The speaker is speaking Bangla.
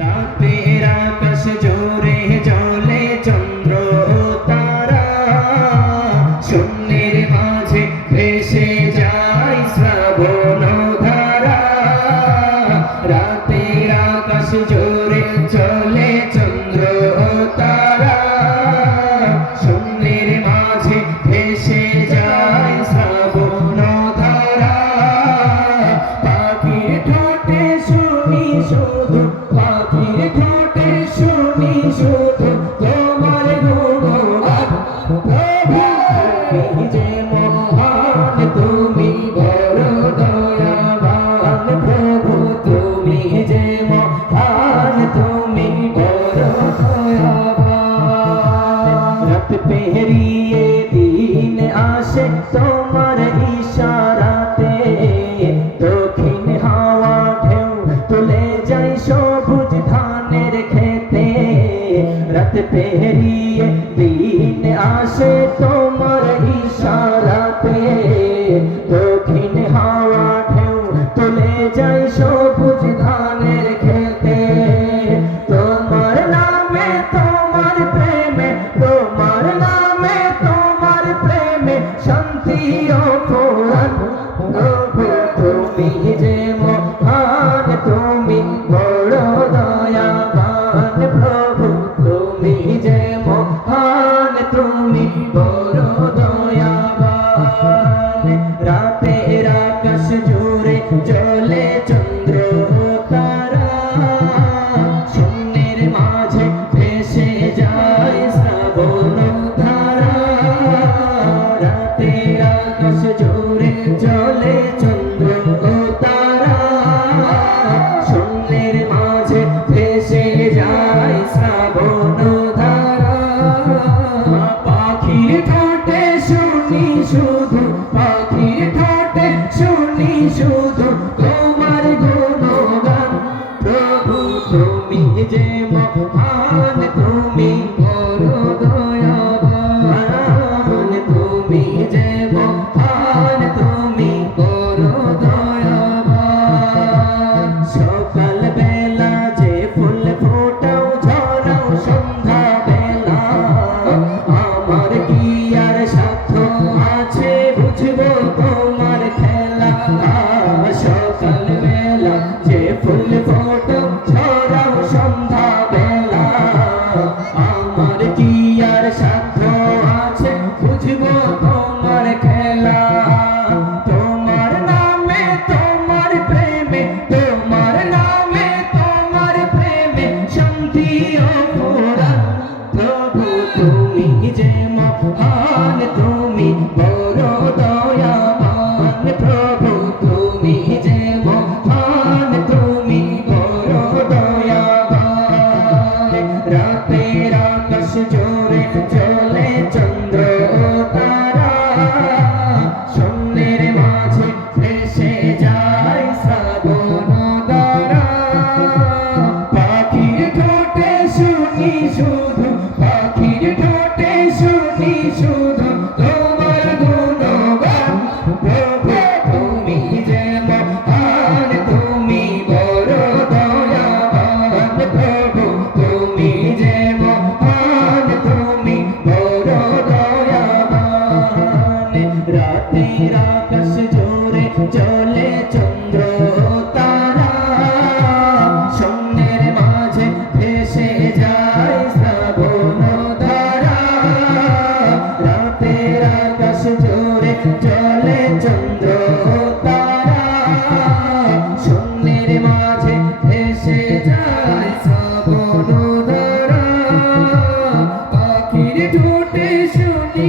রাতের আকাশ জোরে জ্বলে চন্দ্র ও তারা, শূন্যের মাঝে ভেসে যায় শ্রাবণ ধারা। রাতের আকাশ জোরে জ্বলে চন্দ্র ও তারা, শূন্যের মাঝে ভেসে যায় শ্রাবণ ধারা। পাখির ঠোঁটে শুনি শুধু, পাখির ঠোঁটে শুনি শুধু তোমার গুণগান। তুমি যে মহান, তুমি বড় দয়াবান। প্রভু তুমি যে মহান, তুমি বড় দয়াবান। রাত পেরিয়ে দিন আসে তোমার ইশারাতে, দক্ষিণ হাওয়া ঢেউ তুলে যায় সবুজ ধানের খেতে। রাত পেরিয়ে দিন আসে তোমার ইশারাতে, দক্ষিণ হাওয়া ঢেউ তুলে যায় সবুজ ধানের খেতে। তোমার নামে তোমার প্রেমে, তোমার নামে তোমার প্রেমে শান্তি ও পুরাণ। প্রভু তুমি যে মহান, তুমি বড় দয়াবান। প্রভু তুমি যে মহান, তুমি বড় দয়াবান। রাতের আকাশ জোরে জ্বলে চন্দ্র ও তারা, শূন্যের মাঝে ভেসে যায় শ্রাবণ ধারা। রাতের আকাশ জোরে জ্বলে চন্দ্র ও তারা, শূন্যের মাঝে ভেসে যায় শ্রাবণ ধারা। পাখির ঠোঁটে শুনি শুধু, পাখির ঠোঁটে শুনি শুধু তোমার গুণগান। প্রভু তুমি যে মহান, তুমি বড় দয়াবান। তুমি যে মহান, তুমি বড় দয়াবান। সকাল বেলা যে ফুল ফোটাও ঝরাও সন্ধ্যা বেলা, আমার কি আর সাধ্য আছে বুঝবো তোমার খেলা। সকাল বেলা যে ফুল ফোটাও ঝরাও সন্ধ্যা বেলা, আমার কি আর সাধ্য আছে বুঝবো তোমার খেলা। তোমার নামে তোমার প্রেমে, তোমার নামে তোমার প্রেমে শান্তি ও পুরাণ। প্রভু তুমি যে মহান, তুমি বড় দয়াবান। প্রভু তুমি যে মহান, তুমি বড় দয়াবান। রাতের আকাশ জোরে জ্বলে চন্দ্র ও তারা, শূন্যের মাঝে ভেসে যায় শ্রাবণ ধারা। পাখির ঠোঁটে শুনি শুধু, পাখির ঠোঁটে শুনি শুধু তোমার গুণগান। প্রভু তুমি যে মহান, তুমি বড় দয়াবান। প্রভু তুমি যে মহান, তুমি বড় দয়াবান। রাতের আকাশ জোরে জ্বলে চন্দ্র ও তারা, শূন্যের মাঝে ভেসে যায় শ্রাবণ ধারা। রাতের আকাশ জোরে জ্বলে চন্দ্র ও তারা, শূন্যের মাঝে ভেসে যায় শ্রাবণ ধারা। পাখির ঠোঁটে শুনি